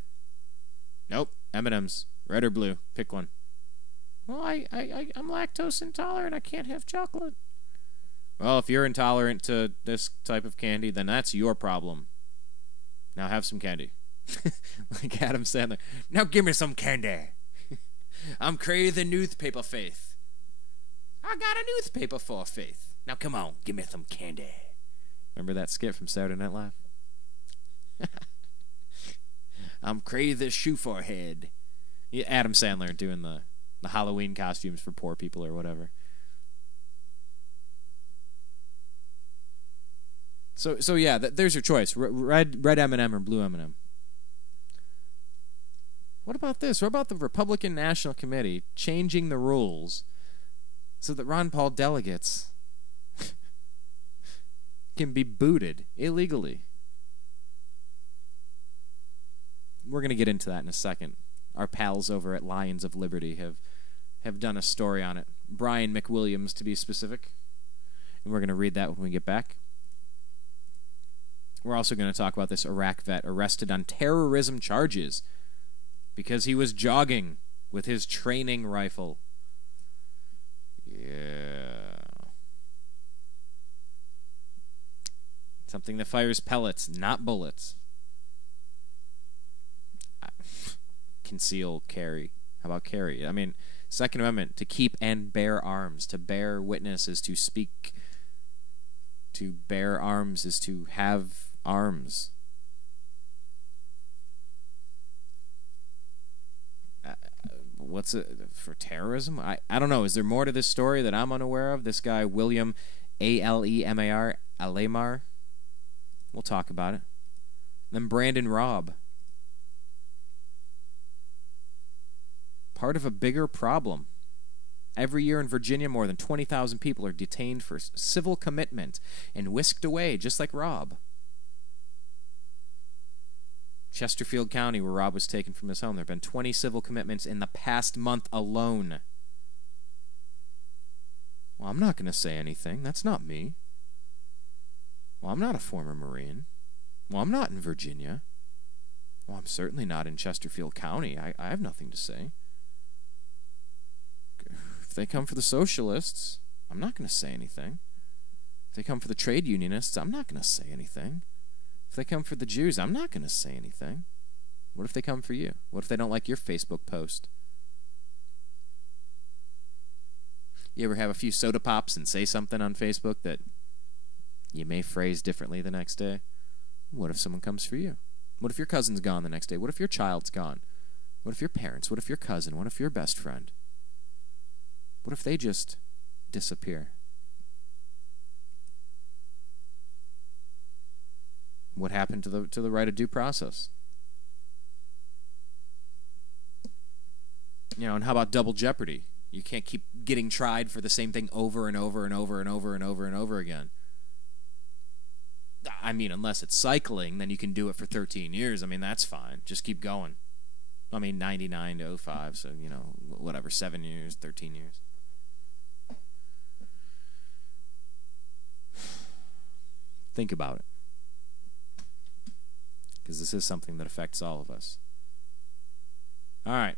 Nope. M&M's. Red or blue. Pick one. Well, I'm lactose intolerant. I can't have chocolate. Well, if you're intolerant to this type of candy, then that's your problem. Now have some candy. Like Adam Sandler. Now give me some candy. I'm craving newspaper faith. I got a newspaper for faith. Now come on, give me some candy. Remember that skit from Saturday Night Live? I'm craving shoe forehead. Yeah, Adam Sandler doing the Halloween costumes for poor people or whatever. So yeah, there's your choice. Red M&M or blue M&M. What about this? What about the Republican National Committee changing the rules so that Ron Paul delegates can be booted illegally? We're going to get into that in a second. Our pals over at Lions of Liberty have done a story on it. Brian McWilliams, to be specific. And we're going to read that when we get back. We're also going to talk about this Iraq vet arrested on terrorism charges because he was jogging with his training rifle. Yeah. Something that fires pellets, not bullets. Conceal carry. How about carry? I mean, Second Amendment, to keep and bear arms. To bear witness is to speak. To bear arms is to have arms. What's it for terrorism? I don't know. Is there more to this story that I'm unaware of? This guy, William Alemar, Alemar. We'll talk about it. Then Brandon Robb. Part of a bigger problem. Every year in Virginia, more than 20,000 people are detained for civil commitment and whisked away, just like Robb. Chesterfield County, where Robb was taken from his home, there have been 20 civil commitments in the past month alone. Well, I'm not going to say anything. That's not me. Well, I'm not a former Marine. Well, I'm not in Virginia. Well, I'm certainly not in Chesterfield County. I have nothing to say. If they come for the socialists, I'm not going to say anything. If they come for the trade unionists, I'm not going to say anything. If they come for the Jews, I'm not going to say anything. What if they come for you? What if they don't like your Facebook post? You ever have a few soda pops and say something on Facebook that you may phrase differently the next day? What if someone comes for you? What if your cousin's gone the next day? What if your child's gone? What if your parents? What if your cousin? What if your best friend? What if they just disappear? What happened to the right of due process? And how about double jeopardy? You can't keep getting tried for the same thing over and over and over and over and over and over again. I mean, unless it's cycling, then you can do it for 13 years. I mean, that's fine. Just keep going. I mean, 99 to 05, so, whatever, 7 years, 13 years. Think about it. Because this is something that affects all of us. All right.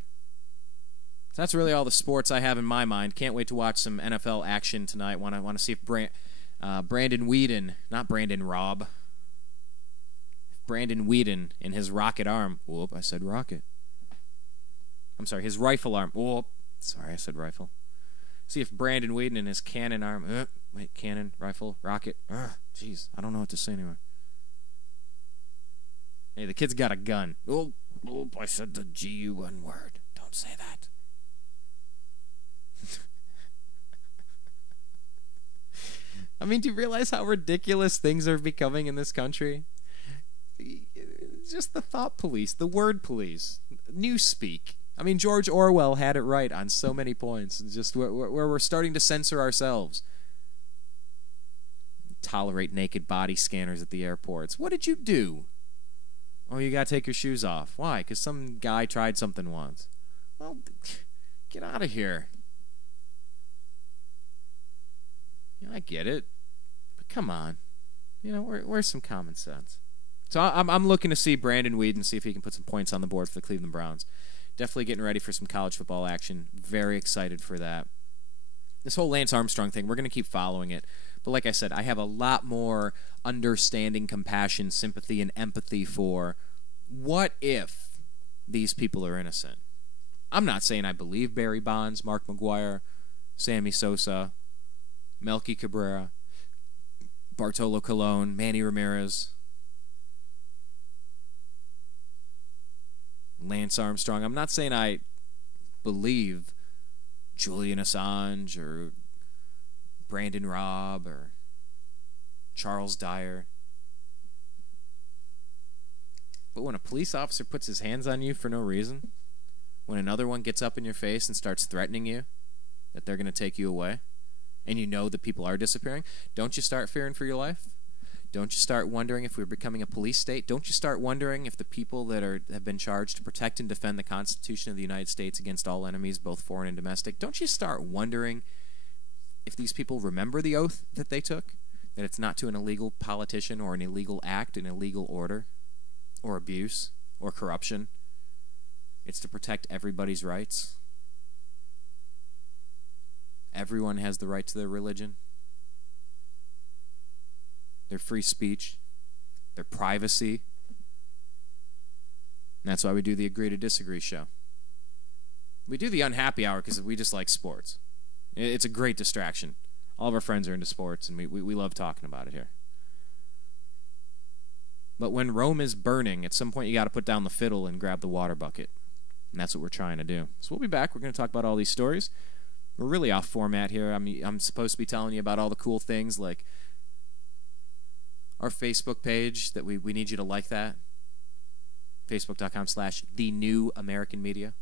So that's really all the sports I have in my mind. Can't wait to watch some NFL action tonight. Want to see if Brandon Weeden, not Brandon Robb, Brandon Weeden in his rocket arm. Whoop, I said rocket. I'm sorry, his rifle arm. Whoop, sorry, I said rifle. See if Brandon Weeden in his cannon arm. Wait, cannon, rifle, rocket. Jeez, I don't know what to say anymore. Hey, the kid's got a gun. Oh, I said the G-U-N word. Don't say that. I mean, do you realize how ridiculous things are becoming in this country? Just the thought police, the word police, newspeak. I mean, George Orwell had it right on so many points. It's just where we're starting to censor ourselves. Tolerate naked body scanners at the airports. What did you do? Oh, you got to take your shoes off. Why? Because some guy tried something once. Well, get out of here. I get it, but come on. Where's some common sense? So I'm looking to see Brandon Weeden, see if he can put some points on the board for the Cleveland Browns. Definitely getting ready for some college football action. Very excited for that. This whole Lance Armstrong thing, we're going to keep following it. But like I said, I have a lot more understanding, compassion, sympathy, and empathy for what if these people are innocent. I'm not saying I believe Barry Bonds, Mark McGuire, Sammy Sosa, Melky Cabrera, Bartolo Colon, Manny Ramirez, Lance Armstrong. I'm not saying I believe Julian Assange or Brandon Robb or Charles Dyer. But when a police officer puts his hands on you for no reason, when another one gets up in your face and starts threatening you that they're going to take you away, and you know that people are disappearing, don't you start fearing for your life? Don't you start wondering if we're becoming a police state? Don't you start wondering if the people that have been charged to protect and defend the Constitution of the United States against all enemies, both foreign and domestic, don't you start wondering if these people remember the oath that they took? That it's not to an illegal politician or an illegal act, an illegal order, or abuse, or corruption. It's to protect everybody's rights. Everyone has the right to their religion, their free speech, their privacy. And that's why we do the Agree to Disagree show. We do the Unhappy Hour because we just like sports. It's a great distraction. All of our friends are into sports, and we love talking about it here. But when Rome is burning, at some point you got to put down the fiddle and grab the water bucket. And that's what we're trying to do. So we'll be back. We're going to talk about all these stories. We're really off format here. I'm supposed to be telling you about all the cool things like our Facebook page that we need you to like that. Facebook.com/TheNewAmericanMedia.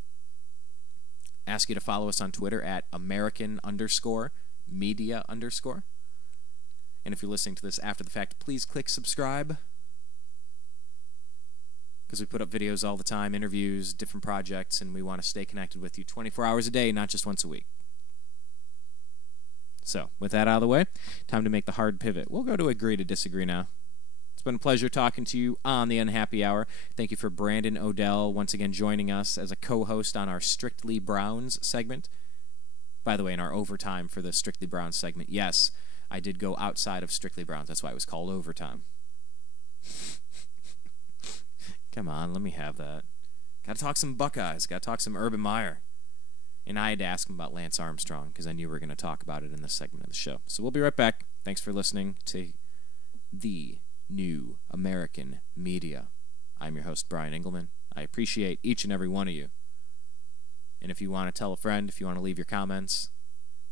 Ask you to follow us on Twitter at American_media_. And if you're listening to this after the fact, please click subscribe. Because we put up videos all the time, interviews, different projects, and we want to stay connected with you 24 hours a day, not just once a week. So, with that out of the way, time to make the hard pivot. We'll go to Agree to Disagree now. It's been a pleasure talking to you on the Unhappy Hour. Thank you for Brandon Odell once again joining us as a co-host on our Strictly Browns segment. By the way, in our overtime for the Strictly Browns segment, yes, I did go outside of Strictly Browns. That's why it was called overtime. Come on, let me have that. Got to talk some Buckeyes. Got to talk some Urban Meyer. And I had to ask him about Lance Armstrong because I knew we were going to talk about it in this segment of the show. So we'll be right back. Thanks for listening to The New American Media. I'm your host, Brian Engelman. I appreciate each and every one of you. And if you want to tell a friend, if you want to leave your comments,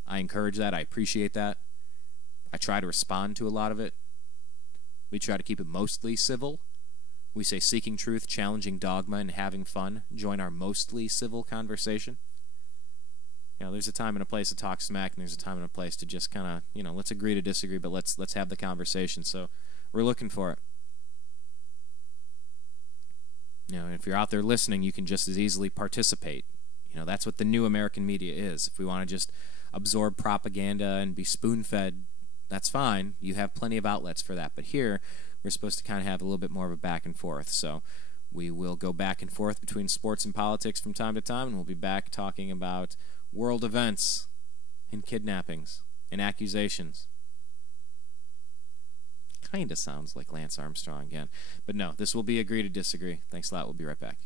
I encourage that. I appreciate that. I try to respond to a lot of it. We try to keep it mostly civil. We say seeking truth, challenging dogma, and having fun. Join our mostly civil conversation. You know, there's a time and a place to talk smack, and there's a time and a place to just kind of, you know, let's agree to disagree, but let's have the conversation. So we're looking for it. You know, if you're out there listening, you can just as easily participate. You know, that's what the new American media is. If we want to just absorb propaganda and be spoon-fed, that's fine. You have plenty of outlets for that. But here, we're supposed to kind of have a little bit more of a back and forth. So we will go back and forth between sports and politics from time to time, and we'll be back talking about world events and kidnappings and accusations. Kind of sounds like Lance Armstrong again. But no, this will be Agree to Disagree. Thanks a lot. We'll be right back.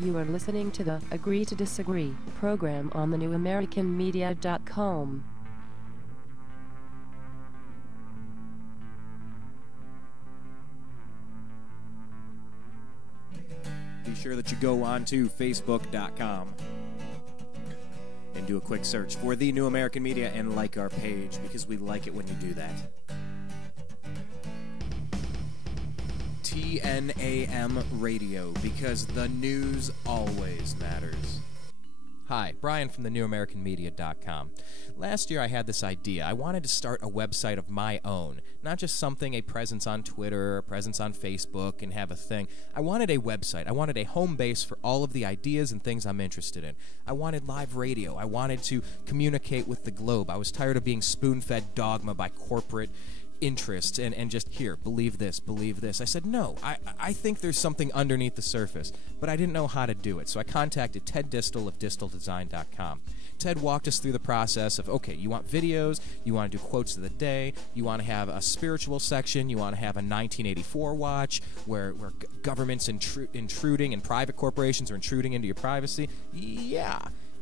You are listening to the Agree to Disagree program on thenewamericanmedia.com. Be sure that you go on to Facebook.com and do a quick search for The New American Media and like our page, because we like it when you do that. TNAM Radio, because the news always matters. Hi, Brian from thenewamericanmedia.com. Last year I had this idea. I wanted to start a website of my own, not just something, a presence on Twitter, a presence on Facebook, and have a thing. I wanted a website. I wanted a home base for all of the ideas and things I'm interested in. I wanted live radio. I wanted to communicate with the globe. I was tired of being spoon-fed dogma by corporate interest and just, here, believe this, believe this. I said, no, I think there's something underneath the surface, but I didn't know how to do it. So I contacted Ted Distel of disteldesign.com. Ted walked us through the process of, okay, you want videos, you want to do quotes of the day, you want to have a spiritual section, you want to have a 1984 watch where government's intruding and private corporations are intruding into your privacy.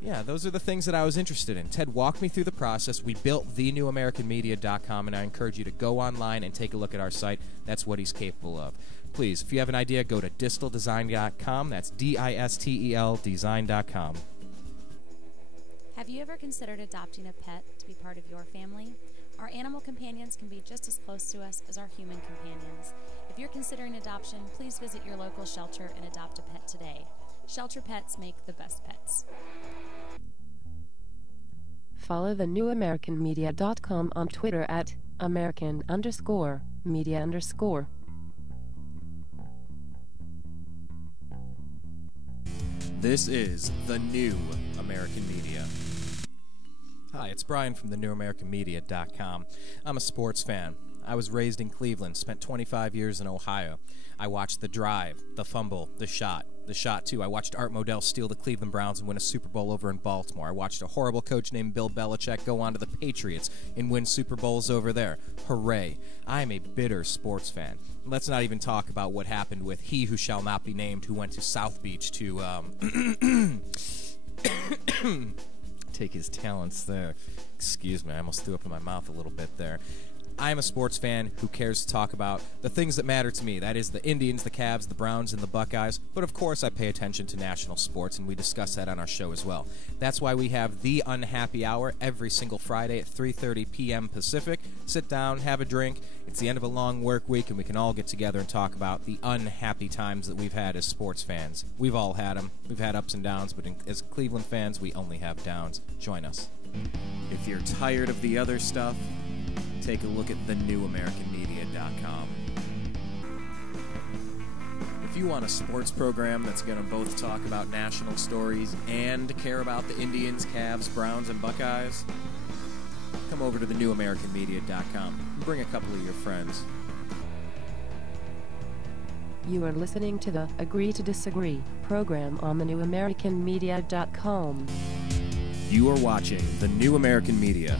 Yeah, those are the things that I was interested in. Ted walked me through the process. We built thenewamericanmedia.com, and I encourage you to go online and take a look at our site. That's what he's capable of. Please, if you have an idea, go to disteldesign.com. That's DISTEL design.com. Have you ever considered adopting a pet to be part of your family? Our animal companions can be just as close to us as our human companions. If you're considering adoption, please visit your local shelter and adopt a pet today. Shelter pets make the best pets. Follow thenewamericanmedia.com on Twitter at American_media_. This is The New American Media. Hi, it's Brian from thenewamericanmedia.com. I'm a sports fan. I was raised in Cleveland, spent 25 years in Ohio. I watched the drive, the fumble, the shot too. I watched Art Modell steal the Cleveland Browns and win a Super Bowl over in Baltimore. I watched a horrible coach named Bill Belichick go on to the Patriots and win Super Bowls over there. Hooray. I am a bitter sports fan. Let's not even talk about what happened with he who shall not be named, who went to South Beach to take his talents there. Excuse me, I almost threw up in my mouth a little bit there. I'm a sports fan who cares to talk about the things that matter to me. That is the Indians, the Cavs, the Browns, and the Buckeyes. But of course, I pay attention to national sports, and we discuss that on our show as well. That's why we have The Unhappy Hour every single Friday at 3:30 p.m. Pacific. Sit down, have a drink. It's the end of a long work week, and we can all get together and talk about the unhappy times that we've had as sports fans. We've all had them. We've had ups and downs, but as Cleveland fans, we only have downs. Join us. If you're tired of the other stuff, take a look at thenewamericanmedia.com. If you want a sports program that's going to both talk about national stories and care about the Indians, Cavs, Browns, and Buckeyes, come over to thenewamericanmedia.com and bring a couple of your friends. You are listening to the Agree to Disagree program on thenewamericanmedia.com. You are watching The New American Media,